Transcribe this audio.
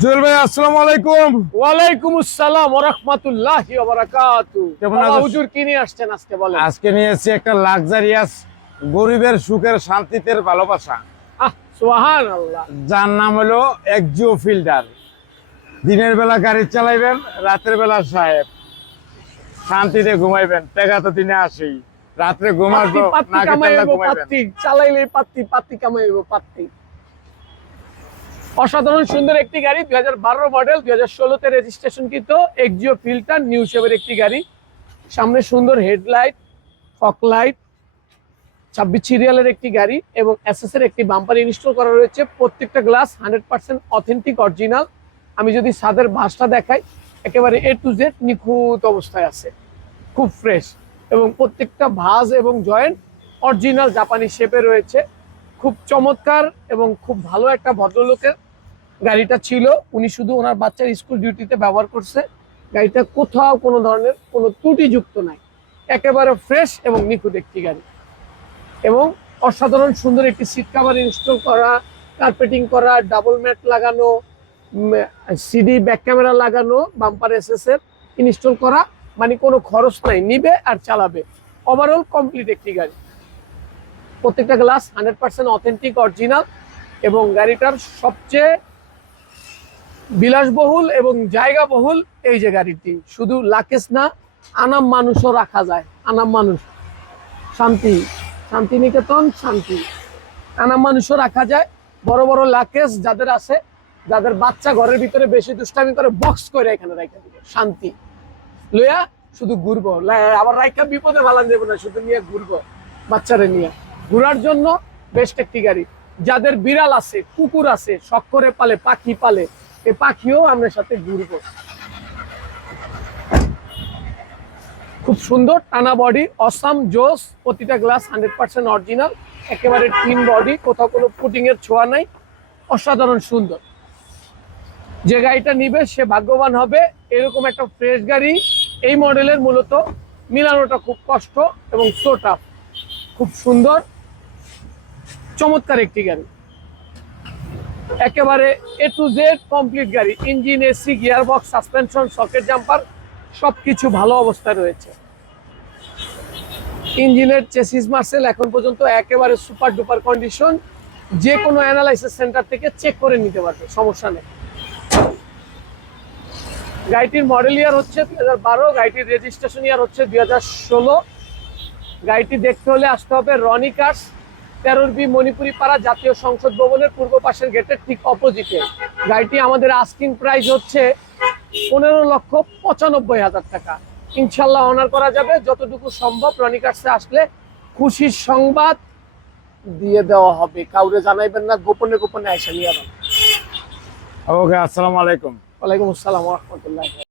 জুয়েল ভাই, আসসালামু আলাইকুম। ওয়ালাইকুম আসসালাম ওয়া রাহমাতুল্লাহি ওয়া বারাকাতুহু। কেমন আছেন? হুজুর কি নিয়ে আসছেন আজকে বলেন? আজকে নিয়েছি একটা লাক্সারিয়াস, গরিবের সুখের শান্তিতে ভালোবাসা, সুবহানাল্লাহ। যার নাম হলো এক্সিও ফিল্টার। দিনের বেলা গাড়ি চালাইবেন, রাতের বেলা সাহেব শান্তিতে ঘুমাইবেন। টাকা তো দিনে আসেই, রাত্রে ঘুমাবো পাত্তি নাকে ঠান্ডা কামাইবো, ঘুমাইবেন। পাত্তি চালাইলে পাত্তি কামাইবো পাত্তি। অসাধারণ সুন্দর একটি গাড়ি, 2012 মডেল, 2016 তে রেজিস্ট্রেশনকৃত এক্সিও ফিল্টার নিউ শেপের একটি গাড়ি। সামনে সুন্দর হেডলাইট, ফগ লাইট, 26 সিরিয়ালের একটি গাড়ি এবং এসএস এর একটি বাম্পার ইনস্টল করা রয়েছে। প্রত্যেকটা গ্লাস 100% অথেন্টিক অরিজিনাল। আমি যদি ছাদের বাসটা দেখাই, একেবারে এ টু জেড নিখুঁত অবস্থায় আছে, খুব ফ্রেশ, এবং প্রত্যেকটা ভাঁজ এবং জয়েন্ট অরিজিনাল জাপানি শেপে রয়েছে। খুব চমৎকার এবং খুব ভালো একটা ভদ্রলোকের গাড়িটা ছিল। উনি শুধু ওনার বাচ্চার স্কুল ডিউটিতে ব্যবহার করছে। গাড়িটা কোথাও কোনো ধরনের কোনো ত্রুটিযুক্ত নাই, একেবারে ফ্রেশ এবং নিখুঁত একটি গাড়ি, এবং অসাধারণ সুন্দর একটি সিট কভার ইনস্টল করা, কার্পেটিং করা, ডাবল ম্যাট লাগানো, সিডি ব্যাক ক্যামেরা লাগানো, বাম্পার এসএস এর ইনস্টল করা, মানে কোনো খরচ নাই, নিবে আর চালাবে। ওভারঅল কমপ্লিট একটি গাড়ি। প্রত্যেকটা গ্লাস 100% অথেন্টিক অরিজিনাল, এবং গাড়িটার সবচেয়ে বিলাসবহুল এবং জায়গাবহুল এই যে গাড়িটি। শুধু লাকেশ না, আনাম মানুষও রাখা যায়। আনাম মানুষ, শান্তি, শান্তিনিকেতন, শান্তি, আনাম মানুষও রাখা যায়। বড় বড় লাকেশ যাদের আছে, যাদের বাচ্চা ঘরের ভিতরে বেশি দুষ্টামি করে, বক্স করে এখানে রাখা দিবে, শান্তি লইয়া শুধু ঘুরবো, আবার রাইখা বিপদে ভালান দেবো না, শুধু নিয়ে ঘুরবো, বাচ্চারে নিয়ে ঘুরার জন্য বেস্ট একটি গাড়ি। যাদের বিড়াল আছে, কুকুর আছে, শখ করে পালে, পাখি পালে, এই পাখিও আমরা সাথে ঘুরবো। খুব সুন্দর টানা বডি, অসাম জোস, প্রতিটা গ্লাস 100% অরিজিনাল, একেবারে টিন বডি, কোথাও কোনো পুটিং এর ছোঁয়া নাই, অসাধারণ সুন্দর। যে গাড়িটা নিবে সে ভাগ্যবান হবে। এরকম একটা ফ্রেশ গাড়ি এই মডেলের মূলত মিলানোটা খুব কষ্ট এবং সো টাফ। খুব সুন্দর চমৎকার একটি গাড়ি, একেবারে এ টু জেড কমপ্লিট গাড়ি। Engine, AC, gear box, suspension, socket jumper সবকিছু ভালো অবস্থায় রয়েছে। ইঞ্জিনের চেসিস মার্সেল এখন পর্যন্ত একেবারে সুপার ডুপার কন্ডিশন। যে কোনো অ্যানালাইসিস সেন্টার থেকে চেক করে নিতে পারবে, সমস্যা নেই। গাড়িটির মডেল ইয়ার হচ্ছে 2012, গাড়িটির রেজিস্ট্রেশন ইয়ার হচ্ছে 2016। গাড়িটি দেখতে হলে আসতে হবে রনি কার্স, 13B মণিপুরি পাড়া, জাতীয় সংসদ ভবনের পূর্ব পাশের গেটের ঠিক অপোজিটে। গাড়িটি আমাদের আস্কিং প্রাইস হচ্ছে 15,95,000 টাকা। ইনশাল্লাহ অনার করা যাবে যতটুকু সম্ভব। রনি কার্সে আসলে খুশির সংবাদ দিয়ে দেওয়া হবে, কাউরে জানাইবেন না, গোপনে গোপনে আইসা নিয়ে যাবেন। ওকে, আসসালামু আলাইকুম। ওয়ালাইকুম আসসালাম ওয়া রাহমাতুল্লাহ।